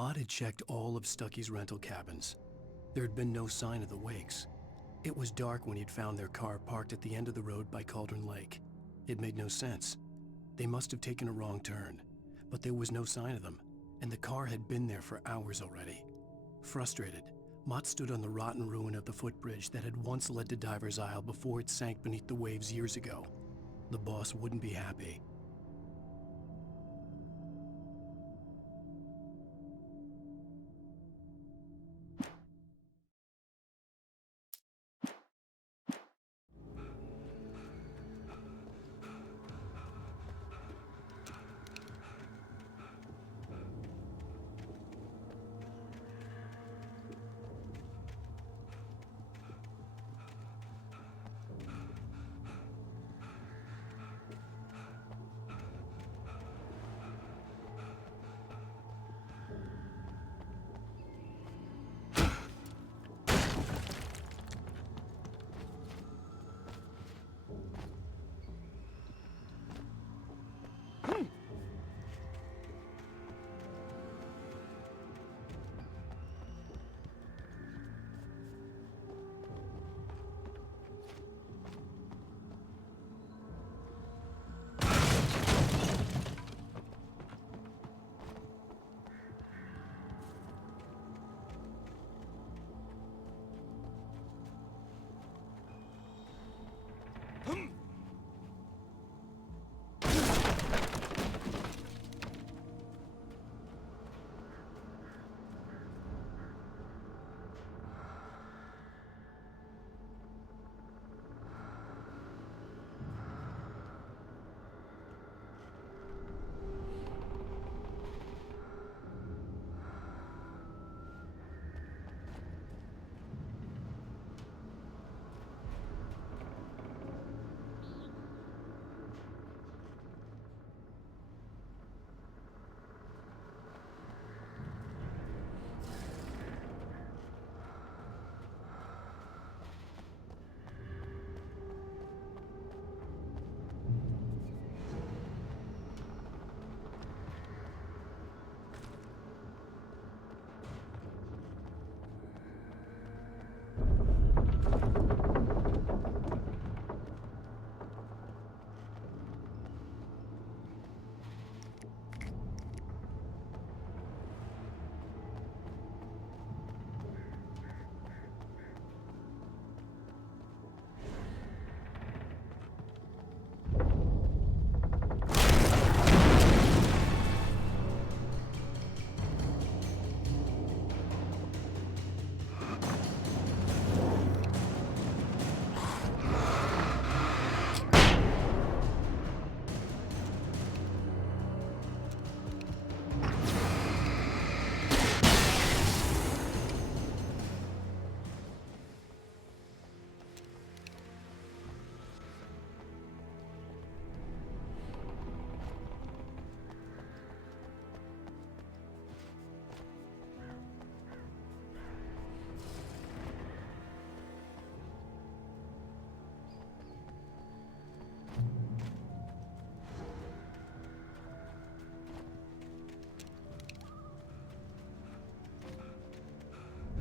Maude had checked all of Stucky's rental cabins. There had been no sign of the Wakes. It was dark when he'd found their car parked at the end of the road by Cauldron Lake. It made no sense. They must have taken a wrong turn, but there was no sign of them, and the car had been there for hours already. Frustrated, Mott stood on the rotten ruin of the footbridge that had once led to Diver's Isle before it sank beneath the waves years ago. The boss wouldn't be happy.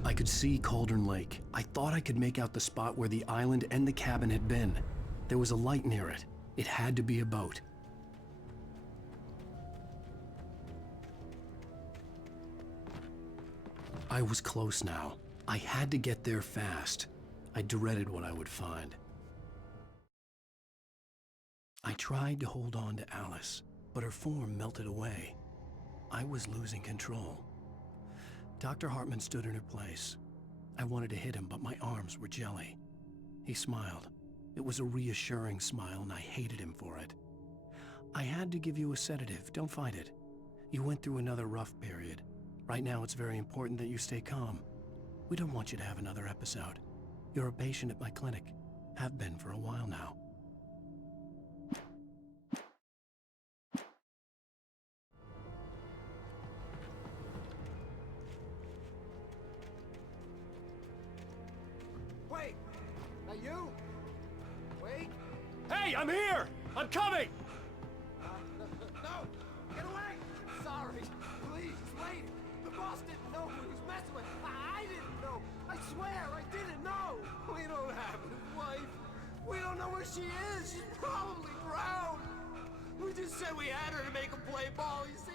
I could see Cauldron Lake. I thought I could make out the spot where the island and the cabin had been. There was a light near it. It had to be a boat. I was close now. I had to get there fast. I dreaded what I would find. I tried to hold on to Alice, but her form melted away. I was losing control. Dr. Hartman stood in her place. I wanted to hit him, but my arms were jelly. He smiled. It was a reassuring smile, and I hated him for it. I had to give you a sedative. Don't fight it. You went through another rough period. Right now, it's very important that you stay calm. We don't want you to have another episode. You're a patient at my clinic. Have been for a while now. Wait! Now you? Wait! Hey, I'm here! I'm coming! No! Get away! Sorry! Please, wait! The boat! Ross didn't know who he was messing with. I didn't know. I swear, I didn't know. We don't have his wife. We don't know where she is. She's probably drowned. We just said we had her to make him play ball. You see?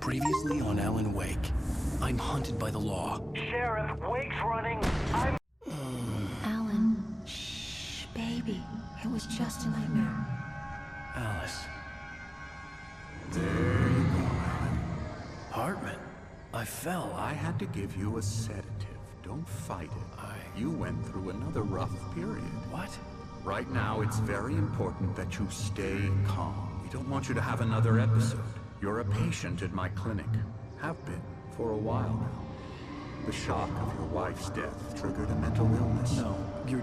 Previously on Alan Wake, I'm hunted by the law. Sheriff, Wake's running. Alan, shh, baby. It was just a nightmare. Alice. There you go, Alan. Hartman. I fell. I had to give you a sedative. Don't fight it. You went through another rough period. What? Right now, it's very important that you stay calm. We don't want you to have another episode. You're a patient at my clinic. Have been for a while now. The shock of your wife's death triggered a mental illness. No, you're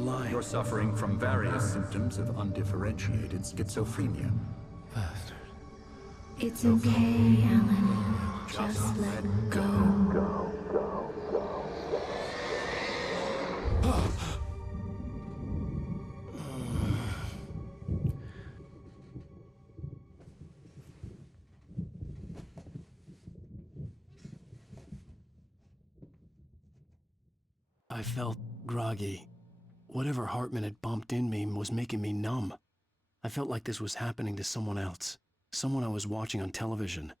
lying. You're suffering from various symptoms of undifferentiated schizophrenia. Bastard. It's okay, Alan. Just let go. I felt groggy. Whatever Hartman had bumped in me was making me numb. I felt like this was happening to someone else. Someone I was watching on television.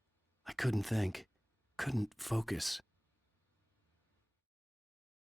I couldn't think. Couldn't focus.